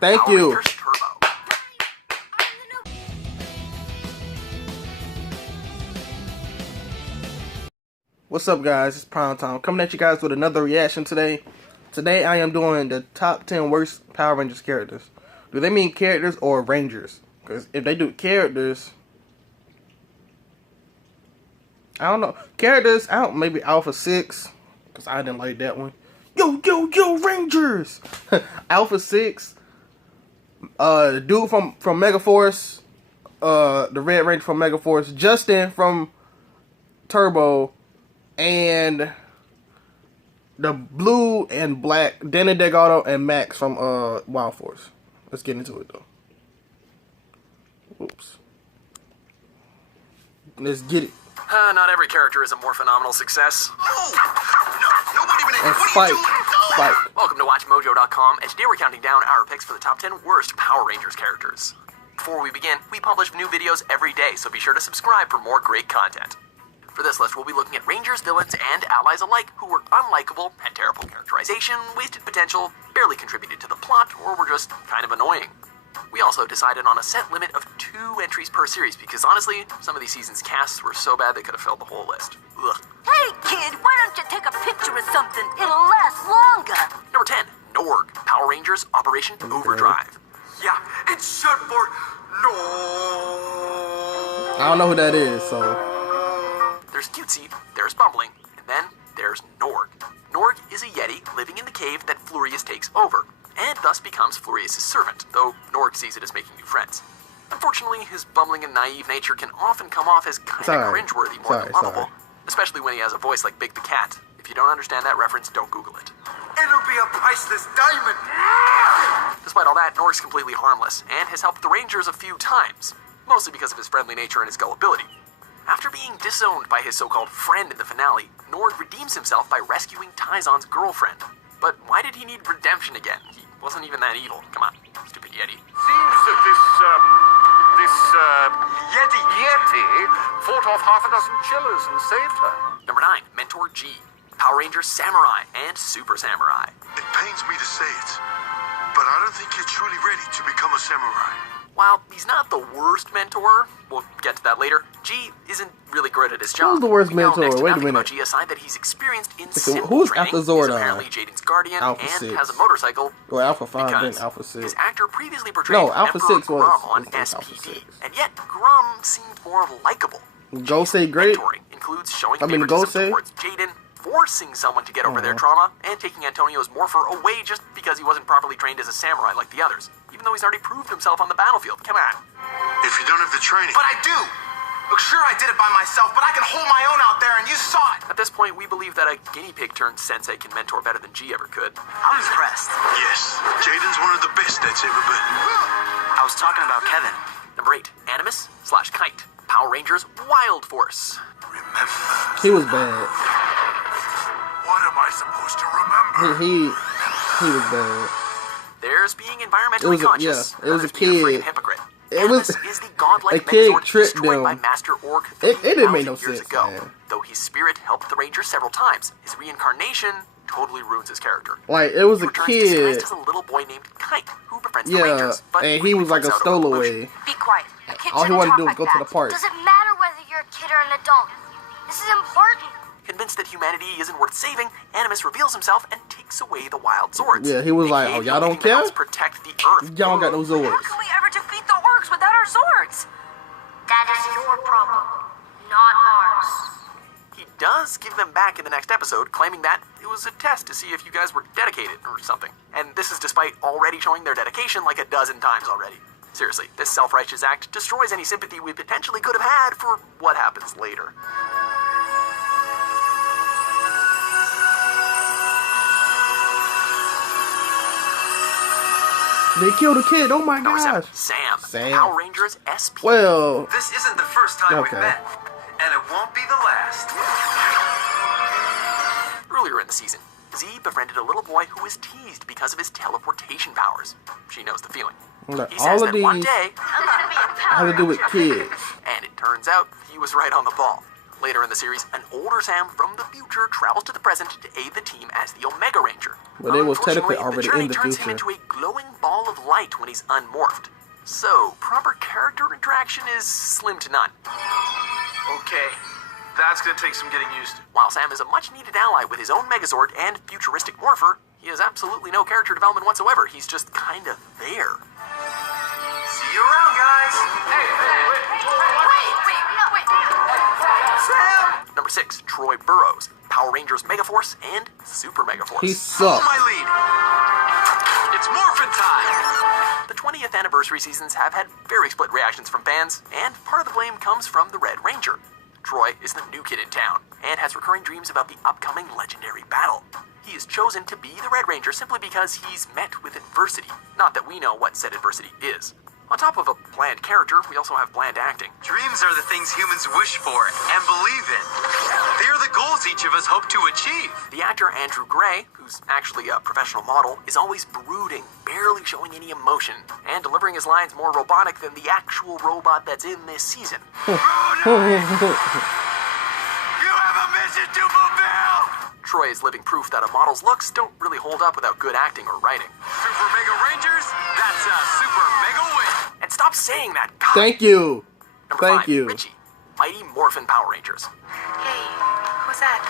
Thank Power you. Rangers Turbo. What's up, guys? It's Prime Time coming at you guys with another reaction today. Today I am doing the top 10 worst Power Rangers characters. Do they mean characters or Rangers? Because if they do characters, I don't know. Characters, maybe Alpha 6, because I didn't like that one. Yo, Rangers! Alpha 6, the dude from Megaforce, the Red Ranger from Megaforce, Justin from Turbo, and the blue and black, Danny Delgado and Max from Wild Force. Let's get into it, though. Oops. Let's get it. Not every character is a more phenomenal success. No, nobody even. And What Spike. are you doing? Spike. Welcome to Watchmojo.com, and today we're counting down our picks for the top 10 worst Power Rangers characters. Before we begin, we publish new videos every day, so be sure to subscribe for more great content. For this list, we'll be looking at Rangers, villains, and allies alike who were unlikable, had terrible characterization, wasted potential, barely contributed to the plot, or were just kind of annoying. We also decided on a set limit of 2 entries per series because honestly, some of these seasons' casts were so bad they could have filled the whole list. Ugh. Hey kid, why don't you take a picture of something? It'll last longer. Number 10, Dork, Power Rangers Operation Overdrive. Yeah, it's short for no. I don't know who that is, so. There's Cutesy, there's Bumbling, and then there's Norg. Norg is a Yeti living in the cave that Flurious takes over, and thus becomes Flurious' servant, though Norg sees it as making new friends. Unfortunately, his bumbling and naive nature can often come off as kind of cringeworthy more than lovable, especially when he has a voice like Big the Cat. If you don't understand that reference, don't Google it. It'll be a priceless diamond. Despite all that, Norg's completely harmless, and has helped the Rangers a few times, mostly because of his friendly nature and his gullibility. After being disowned by his so-called friend in the finale, Norg redeems himself by rescuing Taizon's girlfriend. But why did he need redemption again? He wasn't even that evil. Come on, stupid Yeti. Seems that this Yeti fought off half a dozen chillers and saved her. Number 9, Mentor G, Power Rangers Samurai and Super Samurai. It pains me to say it, but I don't think you're truly ready to become a samurai. While he's not the worst mentor, we'll get to that later, G isn't really good at his job. Who's the worst We know mentor? next to Wait a nothing minute. about G aside that he's experienced in So simple who's training. after Zordon? He's apparently Jaden's guardian Alpha and 6. has a motorcycle. Or Alpha 5, because then Alpha 6. his actor previously portrayed Alpha Emperor 6 was Grum on Alpha SPD, 6. and yet Grum seemed more likable. Go say great. Mentoring includes showing Go favoritism say. towards Jaden, forcing someone to get over their trauma, and taking Antonio's morpher away just because he wasn't properly trained as a samurai like the others, even though he's already proved himself on the battlefield. Come on. If you don't have the training. But I do! Look, sure I did it by myself, but I can hold my own out there and you saw it! At this point, we believe that a guinea pig turned sensei can mentor better than G ever could. I'm impressed. Yes, Jaden's one of the best that's ever been. I was talking about Kevin. Number 8, Animus / Kite, Power Rangers Wild Force. Remember. He was bad. What am I supposed to remember? He was bad. There's being environmentally conscious. It was a others being afraid kid. and hypocrite. It was Animus is the godlike a kid Megazord tricked destroyed by them. Master Orc It didn't make no 3,000 years sense, ago. man. Though his spirit helped the Rangers several times, his reincarnation totally ruins his character. Like, it was He a returns kid. disguised as a little boy named Kite, who befriends the Yeah, Rangers, but and he was like a finds out about the stowaway. illusion. Be quiet. A kid All he shouldn't wanted to talk do was like go to that. the park. Doesn't matter whether you're a kid or an adult. This is important. Convinced that humanity isn't worth saving, Animus reveals himself and takes away the wild Zords. Yeah, he was like, AKA oh, y'all don't making the care? elves protect the Earth. Y'all don't got no How Zords. can we ever defeat the orcs without our swords? That is your problem, not ours. He does give them back in the next episode, claiming that it was a test to see if you guys were dedicated or something. And this is despite already showing their dedication like a dozen times already. Seriously, this self-righteous act destroys any sympathy we potentially could have had for what happens later. They killed a kid. Oh my Number 7, gosh. Sam. Power Rangers SP. Well, This isn't the first time Okay. we've met, and it won't be the last. Earlier in the season, Z befriended a little boy who was teased because of his teleportation powers. She knows the feeling. Look, He all says of that one these day, I'm gonna be a have to do with kids. and it turns out he was right on the ball. Later in the series, an older Sam from the future travels to the present to aid the team as the Omega Ranger. But it was technically Unfortunately, already in the turns him future. into a glowing ball of light when he's unmorphed. So, proper character interaction is slim to none. Okay, that's gonna take some getting used to. While Sam is a much-needed ally with his own Megazord and futuristic morpher, he has absolutely no character development whatsoever. He's just kind of there. See you around, guys. Hey, Sam! Number 6, Troy Burrows, Power Rangers Megaforce and Super Megaforce. He Follow sucked. my lead. It's morphin' time. The 20th anniversary seasons have had very split reactions from fans, and part of the blame comes from the Red Ranger. Troy is the new kid in town, and has recurring dreams about the upcoming legendary battle. He is chosen to be the Red Ranger simply because he's met with adversity, not that we know what said adversity is. On top of a bland character, we also have bland acting. Dreams are the things humans wish for and believe in. They are the goals each of us hope to achieve. The actor Andrew Gray, who's actually a professional model, is always brooding, barely showing any emotion, and delivering his lines more robotic than the actual robot that's in this season. You have a mission to fulfill! Troy is living proof that a model's looks don't really hold up without good acting or writing. Super Mega Rangers, that's a super mega win. And stop saying that, God! Thank you. Number Thank 5, you. Ritchie, Mighty Morphin Power Rangers. Hey, who's that?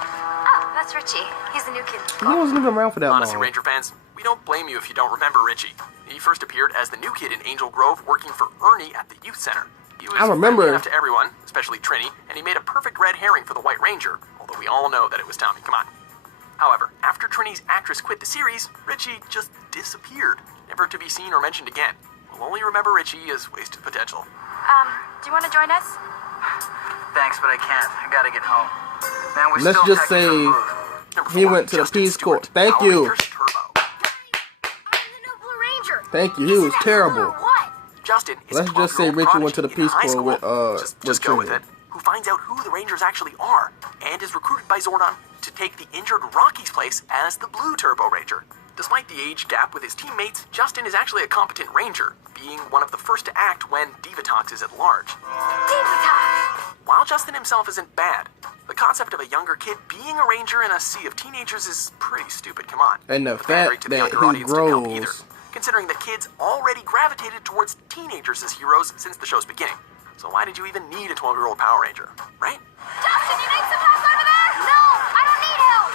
Oh, that's Ritchie. He's the new kid. He wasn't even around for that Honestly, long. Ranger fans, we don't blame you if you don't remember Ritchie. He first appeared as the new kid in Angel Grove working for Ernie at the youth center. He was I remember. friendly enough to everyone, especially Trini, and he made a perfect red herring for the White Ranger, although we all know that it was Tommy. Come on. However, after Trini's actress quit the series, Ritchie just disappeared, never to be seen or mentioned again. We'll only remember Ritchie as wasted potential. Do you want to join us? Thanks, but I can't. I gotta get home. Man, we're Let's still just packing say the booth. Number he 4, went to the Justin Peace Corps. Stewart, Thank Power you. Rangers Turbo. I'm the new Blue Ranger. Thank you. He was terrible. What? Justin is Let's a just say 12-year-old Ritchie went to the prodigy in Peace high Corps school. with, just with go with Trini. it. Who finds out who the Rangers actually are, and is recruited by Zordon to take the injured Rocky's place as the Blue Turbo Ranger. Despite the age gap with his teammates, Justin is actually a competent Ranger, being one of the first to act when Divatox is at large. Divatox. While Justin himself isn't bad, the concept of a younger kid being a Ranger in a sea of teenagers is pretty stupid, come on. And the fan fact rate to the that younger he audience didn't help grows. either, considering that kids already gravitated towards teenagers as heroes since the show's beginning. So why did you even need a 12-year-old Power Ranger, right? Justin, you need some help over there? No, I don't need help.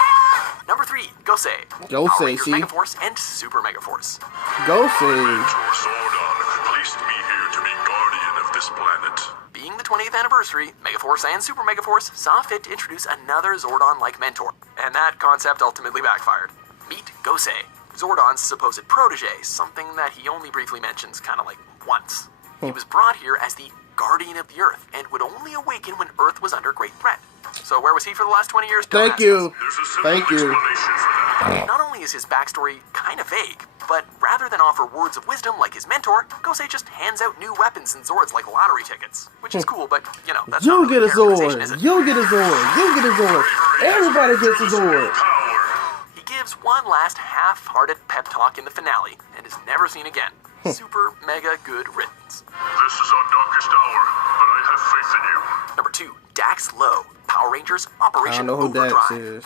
Help! Number 3, Gosei. Gosei, Power Rangers see? Megaforce and Super Megaforce. Go see. Mentor Zordon placed me here to be guardian of this planet. Being the 20th anniversary, Megaforce and Super Megaforce saw fit to introduce another Zordon-like mentor, and that concept ultimately backfired. Meet Gosei, Zordon's supposed protege, something that he only briefly mentions kind of like once. He was brought here as the guardian of the Earth, and would only awaken when Earth was under great threat. So where was he for the last 20 years? Don't Thank ask you. us. There's a simple Thank you. explanation for that. Not only is his backstory kind of vague, but rather than offer words of wisdom like his mentor, Gosei just hands out new weapons and Zords like lottery tickets. Which is cool, but, you know, that's You not get really a characterization, is Zord. it? You get a Zord. You get a Zord. Everybody gets a Zord. Power. He gives one last half-hearted pep talk in the finale, and is never seen again. Super mega good riddance. This is our darkest hour, but I have faith in you. Number 2, Dax Low, Power Rangers Operation I don't know who Overdrive. Dax is.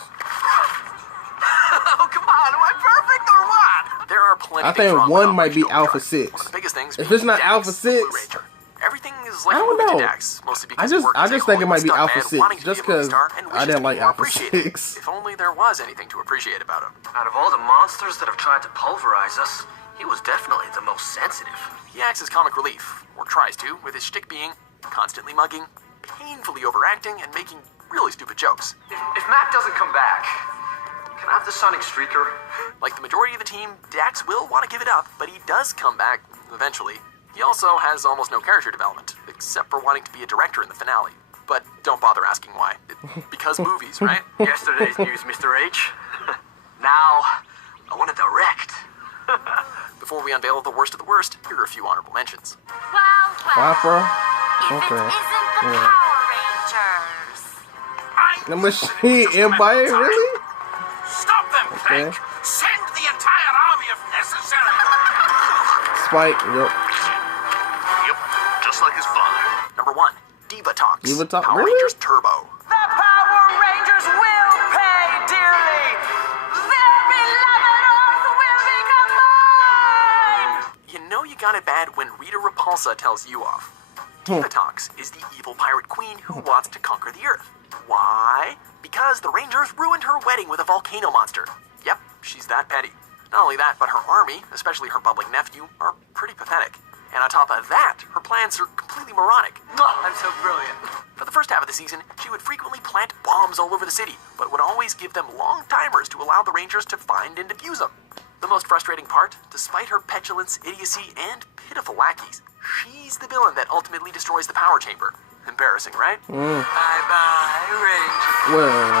Oh, come on, am I perfect or what? There are plenty I of things think wrong one with might be Operation Alpha Overdrive. 6. One of the biggest things If being it's not Dax, Alpha the Blue 6, Ranger. Everything is like I don't moving know. to Dax, mostly I because just think it might be Hollywood Alpha stuntman 6, wanting to just be a movie 'cause star and I wishes didn't to be like more Alpha appreciated. 6. If only there was anything to appreciate about him. Out of all the monsters that have tried to pulverize us, he was definitely the most sensitive. He acts as comic relief, or tries to, with his shtick being constantly mugging, painfully overacting, and making really stupid jokes. If Mac doesn't come back, can I have the Sonic Streaker? Like the majority of the team, Dax will want to give it up, but he does come back eventually. He also has almost no character development, except for wanting to be a director in the finale. But don't bother asking why. Because movies, right? Yesterday's news, Mr. H. Now, I want to direct. Before we unveil the worst of the worst, here are a few honorable mentions. Well, Why, bro? if Okay. it isn't the Yeah. Power Rangers. The machine Empire, really? Stop them, Okay. Plank! Send the entire army if necessary! Spike, yep. Yep, just like his father. Number 1, Diva Talks. Diva Talk? Power Really? Rangers Turbo. The Power Rangers will pay dearly. Their beloved Earth will become mine. You know you got it bad when Rita Repulsa tells you off. Diva Talks is the evil pirate queen who wants to conquer the Earth. Why? Because the Rangers ruined her wedding with a volcano monster. Yep, she's that petty. Not only that, but her army, especially her bubbling nephew, are pretty pathetic. And on top of that, her plans are completely moronic. I'm so brilliant. For the first half of the season, she would frequently plant bombs all over the city, but would always give them long timers to allow the Rangers to find and defuse them. The most frustrating part, despite her petulance, idiocy, and pitiful lackeys, she's the villain that ultimately destroys the power chamber. Embarrassing, right? Bye-bye, Ranger. Well,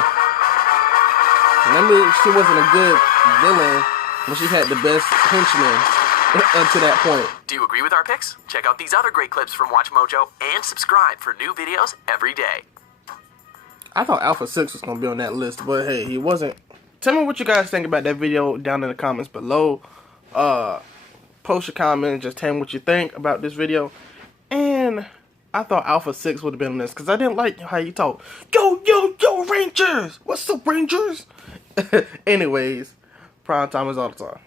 maybe she wasn't a good villain when she had the best henchman up to that point. Do you agree with our picks? Check out these other great clips from Watchmojo and subscribe for new videos every day. I thought Alpha 6 was going to be on that list, but hey, he wasn't. Tell me what you guys think about that video down in the comments below. Post your comment, just tell me what you think about this video. And I thought Alpha 6 would have been on this because I didn't like how you talk. Yo, Rangers! What's up, Rangers? Anyways, prime time is all the time.